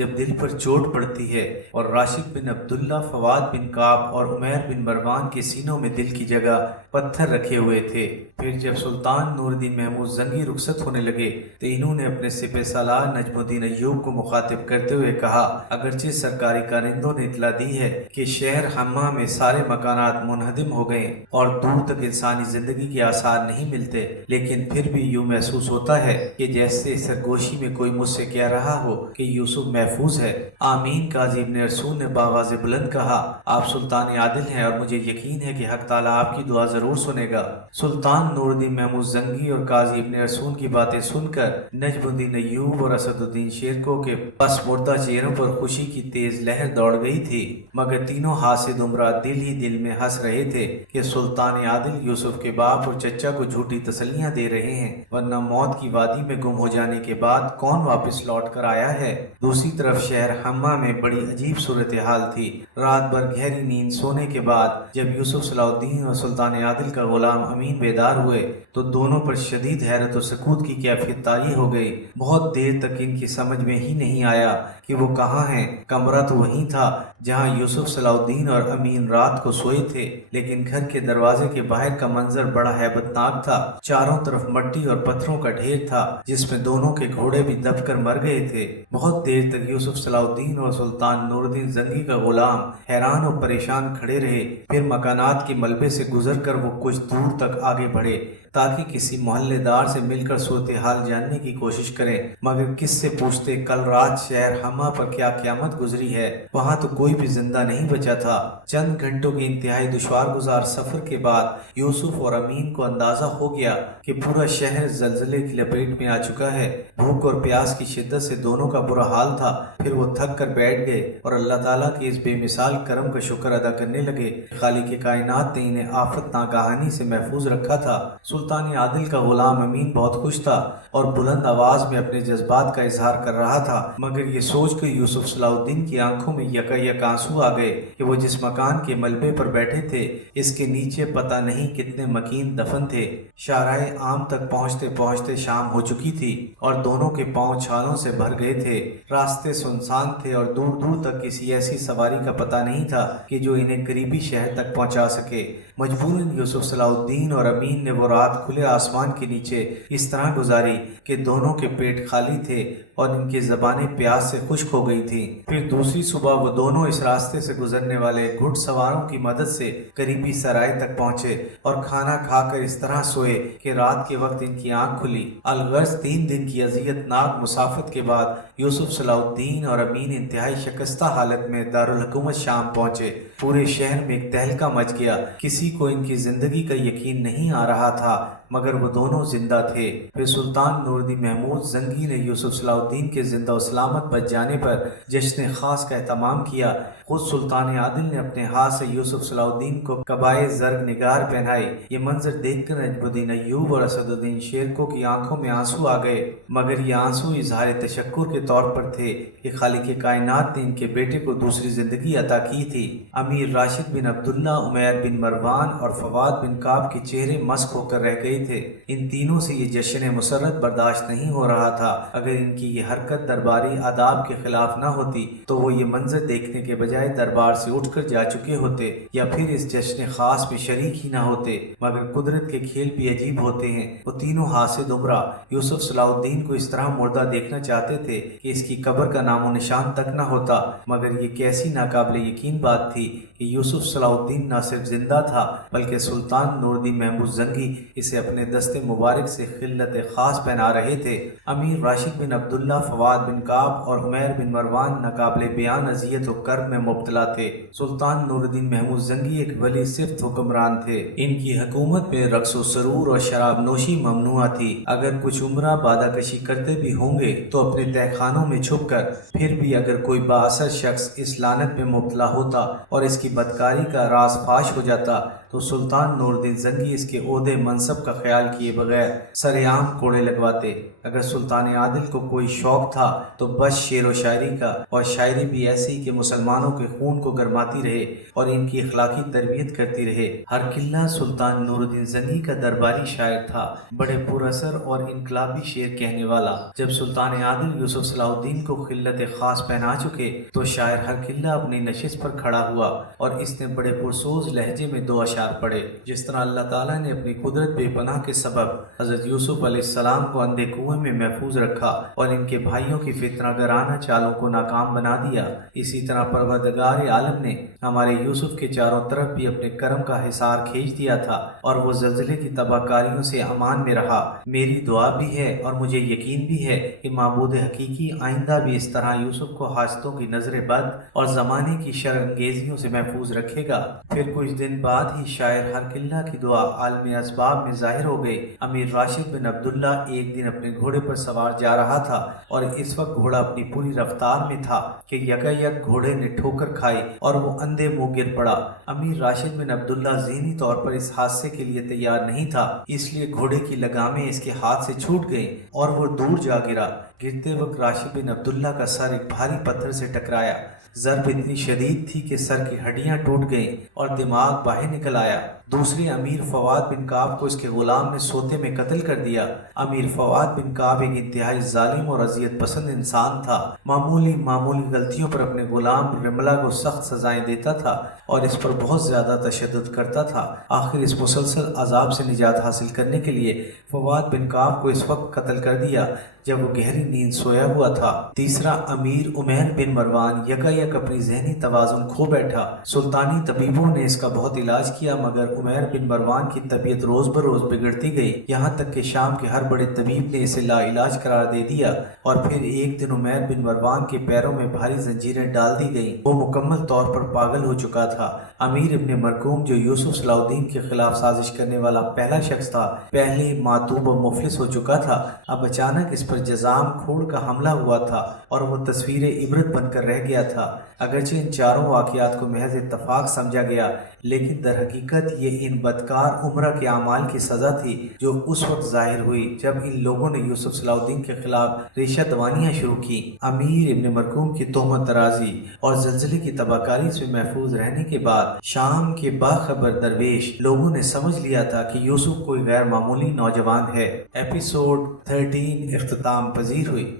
جب دل پر چوٹ پڑتی ہے اور راشد بن عبداللہ، فواد بن کعب اور عمیر بن مروان کے سینوں میں دل کی جگہ پتھر رکھے ہوئے تھے۔ پھر جب سلطان نور الدین محمود زنگی رخصت ہونے لگے تو انہوں نے اپنے سپہ سالار نجم الدین ایوب کو مخاطب کرتے ہوئے کہا، اگرچہ سرکاری کارندوں نے اطلاع دی ہے کہ شہر حما میں سارے مکانات منہدم ہو گئے اور دور تک انسانی زندگی کے آثار نہیں ملتے، لیکن پھر بھی یوں محسوس ہوتا ہے کہ جیسے سرگوشی میں کوئی مجھ سے کہہ رہا ہو کہ یوسف محفوظ ہے۔ آمین۔ قاضی ابن ارسون نے بآواز بلند کہا، آپ سلطان عادل ہیں اور مجھے یقین ہے کہ حق تعالیٰ آپ کی دعا ضرور سنے گا۔ سلطان نور الدین محمود زنگی اور قاضی ابن ارسون کی باتیں سن کر نجم الدین ایوب اور اسد الدین شیرکو کے پس مردہ چہروں پر خوشی کی تیز لہر دوڑ گئی تھی، مگر تینوں حاسد عمرہ دل ہی دل میں ہنس رہے تھے کہ سلطان عادل یوسف کے باپ اور چچا کو جھوٹی تسلیاں دے رہے ہیں، ورنہ موت کی وادی میں گم ہو جانے کے بعد کون واپس لوٹ کر آیا ہے۔ دوسری طرف شہر حما میں بڑی عجیب صورتحال تھی۔ رات بھر گہری نیند سونے کے بعد جب یوسف صلاح الدین اور سلطان عادل کا غلام امین بیدار ہوئے تو دونوں پر شدید حیرت و سکوت کی کیفیت طاری ہو گئی۔ بہت دیر تک ان کی سمجھ میں ہی نہیں آیا کہ وہ کہاں ہیں۔ کمرہ تو وہیں تھا جہاں یوسف صلاح الدین اور امین رات کو سوئے تھے، لیکن گھر کے دروازے کے باہر کا منظر بڑا ہیبت ناک تھا۔ چاروں طرف مٹی اور پتھروں کا ڈھیر تھا جس میں دونوں کے گھوڑے بھی دب کر مر گئے تھے۔ بہت دیر تک یوسف صلاح الدین اور سلطان نور الدین زنگی کا غلام حیران و پریشان کھڑے رہے۔ پھر مکانات کے ملبے سے گزر کر وہ کچھ دور تک آگے بڑھے تاکہ کسی محلے دار سے مل کر صورتحال جاننے کی کوشش کریں، مگر کس سے پوچھتے کل رات شہر حما پر کیا قیامت گزری ہے؟ وہاں تو کوئی بھی زندہ نہیں بچا تھا۔ چند گھنٹوں کے انتہائی دشوار گزار سفر کے بعد یوسف اور امین کو اندازہ ہو گیا کہ پورا شہر زلزلے کی لپیٹ میں آ چکا ہے۔ بھوک اور پیاس کی شدت سے دونوں کا برا حال تھا۔ پھر وہ تھک کر بیٹھ گئے اور اللہ تعالیٰ کے اس بے مثال کرم کا شکر ادا کرنے لگے۔ خالق کائنات نے انہیں آفت ناگہانی سے محفوظ رکھا تھا۔ سلطان عادل کا غلام امین بہت خوش تھا اور بلند آواز میں اپنے جذبات کا اظہار کر رہا تھا، مگر یہ سوچ کر یوسف صلاح الدین کی آنکھوں میں یک آنسو آ گئے کہ وہ جس مکان کے ملبے پر بیٹھے تھے اس کے نیچے پتہ نہیں کتنے مکین دفن تھے۔ شاہراہ عام تک پہنچتے پہنچتے شام ہو چکی تھی اور دونوں کے پاؤں چھالوں سے بھر گئے تھے۔ راستے سنسان تھے اور دور دور تک کسی ایسی سواری کا پتہ نہیں تھا کہ جو انہیں قریبی شہر تک پہنچا سکے۔ مجبوراً یوسف صلاح الدین اور امین نے وہ رات کھلے آسمان کے نیچے اس طرح گزاری کہ دونوں کے پیٹ خالی تھے اور ان کی زبانیں پیاس سے خشک ہو گئی تھیں۔ پھر دوسری صبح وہ دونوں اس راستے سے گزرنے والے گھڑ سواروں کی مدد سے قریبی سرائے تک پہنچے اور کھانا کھا کر اس طرح سوئے کہ رات کے وقت ان کی آنکھ کھلی۔ الغرض 3 دن کی اذیت ناک مسافت کے بعد یوسف صلاح الدین اور امین انتہائی شکستہ حالت میں دارالحکومت شام پہنچے۔ پورے شہر میں ایک تہلکہ مچ گیا۔ کسی کو ان کی زندگی کا یقین نہیں آ رہا تھا، مگر وہ دونوں زندہ تھے۔ پھر سلطان نور الدین محمود زنگی نے یوسف صلاح الدین کے زندہ و سلامت بچ جانے پر جشن خاص کا اہتمام کیا۔ خود سلطان عادل نے اپنے ہاتھ سے یوسف صلاح الدین کو قبائے زرق نگار پہنائی۔ یہ منظر دیکھ کر نجم الدین ایوب اور اسد الدین شیرکو کی آنکھوں میں آنسو آ گئے، مگر یہ آنسو اظہار تشکر کے طور پر تھے کہ خالق کائنات نے ان کے بیٹے کو دوسری زندگی عطا کی تھی۔ امیر راشد بن عبداللہ، عمیر بن مروان اور فواد بن کعب کے چہرے مسک ہو کر رہ گئے تھے۔ ان تینوں سے یہ جشن مسرت برداشت نہیں ہو رہا تھا۔ اگر ان کی یہ حرکت درباری آداب کے خلاف نہ ہوتی تو وہ یہ منظر دیکھنے کے بجائے دربار سے اٹھ کر جا چکے ہوتے یا پھر اس جشن خاص میں شریک ہی نہ ہوتے، مگر قدرت کے کھیل بھی عجیب ہوتے ہیں۔ وہ تینوں حاسد عمرہ یوسف صلاح الدین کو اس طرح مردہ دیکھنا چاہتے تھے کہ اس کی قبر کا نام و نشان تک نہ ہوتا، مگر یہ کیسی ناقابل یقین بات تھی کہ یوسف صلاح الدین نہ صرف زندہ تھا بلکہ سلطان نور الدین محمود زنگی اسے اپنے دست مبارک سے خلت خاص پہنا رہے تھے۔ امیر راشد بن عبداللہ، فواد بن کعب اور عمیر بن مروان ناقابل بیان اذیت و کرب میں مبتلا تھے۔ سلطان نور الدین محمود زنگی ایک ولی صفت حکمران تھے۔ ان کی حکومت میں رقص و سرور اور شراب نوشی ممنوع تھی۔ اگر کچھ عمرہ بادہ کشی کرتے بھی ہوں گے تو اپنے تہہ خانوں میں چھپ کر، پھر بھی اگر کوئی بااثر شخص اس لعنت میں مبتلا ہوتا اور اس کی بدکاری کا راز فاش ہو جاتا تو سلطان نور الدین زنگی اس کے عہدے منصب کا خیال کیے بغیر سر عام کوڑے لگواتے۔ اگر سلطان عادل کو کوئی شوق تھا تو بس شعر و شاعری کا، اور شاعری بھی ایسی کہ مسلمانوں کے خون کو گرماتی رہے اور ان کی اخلاقی تربیت کرتی رہے۔ ہر قلعہ سلطان نور الدین زنگی کا درباری شاعر تھا، بڑے پر اثر اور انقلابی شعر کہنے والا۔ جب سلطان عادل یوسف صلاح الدین کو خلت خاص پہنا چکے تو شاعر ہر قلعہ اپنی نشست پر کھڑا ہوا اور اس نے بڑے پرسوز لہجے میں 2 اشعار پڑھے۔ جس طرح اللہ تعالیٰ نے اپنی قدرت بے پناہ کے سبب حضرت یوسف علیہ السلام کو اندھے کنویں میں محفوظ رکھا اور ان کے بھائیوں کی فتنہ گرانہ چالوں کو ناکام بنا دیا، اسی طرح پروردگار عالم نے ہمارے یوسف کے چاروں طرف بھی اپنے کرم کا حصار کھینچ دیا تھا اور وہ زلزلے کی تباہ کاریوں سے امان میں رہا۔ میری دعا بھی ہے اور مجھے یقین بھی ہے کہ معبود حقیقی آئندہ بھی اس طرح یوسف کو حاسدوں کی نظر بد اور زمانے کی شر انگیزیوں سے محفوظ رکھے گا۔ پھر کچھ دن بعد ہی شاعر ہر قلعہ کی دعا عالم اسباب میں ظاہر ہو گئی۔ امیر راشد بن عبداللہ ایک دن اپنے گھوڑے پر سوار جا رہا تھا اور اس وقت گھوڑا اپنی پوری رفتار میں تھا کہ یکایک گھوڑے نے ٹھوکر کھائی اور وہ اندھے منہ گر پڑا۔ امیر راشد بن عبداللہ ذہنی طور پر اس حادثے کے لیے تیار نہیں تھا، اس لیے گھوڑے کی لگامیں اس کے ہاتھ سے چھوٹ گئیں اور وہ دور جا گرا۔ گرتے وقت راشد بن عبداللہ کا سر ایک بھاری پتھر سے ٹکرایا۔ ضرب اتنی شدید تھی کہ سر کی ہڈیاں ٹوٹ گئیں اور دماغ باہر نکل آیا۔ دوسری امیر فواد بن کعب کو اس کے غلام نے سوتے میں قتل کر دیا۔ امیر فواد بن کعب ایک انتہائی ظالم اور اذیت پسند انسان تھا، معمولی غلطیوں پر اپنے غلام رملہ کو سخت سزائیں دیتا تھا اور اس پر بہت زیادہ تشدد کرتا تھا۔ آخر اس مسلسل عذاب سے نجات حاصل کرنے کے لیے فواد بن کعب کو اس وقت قتل کر دیا جب وہ گہری نیند سویا ہوا تھا۔ تیسرا امیر عمیر بن مروان یکایک اپنی ذہنی توازن کھو بیٹھا۔ سلطانی طبیبوں نے اس کا بہت علاج کیا مگر عمیر بن مروان کی طبیعت روز بروز بگڑتی گئی، یہاں تک کہ شام کے ہر بڑے طبیب نے اسے لا علاج قرار دے دیا۔ اور پھر ایک دن عمیر بن مروان کے پیروں میں بھاری زنجیریں ڈال دی گئیں، وہ مکمل طور پر پاگل ہو چکا تھا۔ امیر ابن مرکوم جو یوسف صلاح الدین کے خلاف سازش کرنے والا پہلا شخص تھا، پہلے معتوب و مفلس ہو چکا تھا، اب اچانک اس پر جزام کھوڑ کا حملہ ہوا تھا اور وہ تصویر عبرت بن کر رہ گیا تھا۔ اگرچہ ان چاروں واقعات کو محض اتفاق سمجھا گیا لیکن در حقیقت یہ ان بدکار عمرہ کے اعمال کی سزا تھی جو اس وقت ظاہر ہوئی جب ان لوگوں نے یوسف صلاح الدین کے خلاف ریشہ دوانیاں شروع کی۔ امیر ابن مرکوم کی تہمت درازی اور زلزلے کی تباہ کاری سے محفوظ رہنے کے بعد شام کے باخبر درویش لوگوں نے سمجھ لیا تھا کہ یوسف کوئی غیر معمولی نوجوان ہے۔ ایپیسوڈ 13 اختتام پذیر ہوئی۔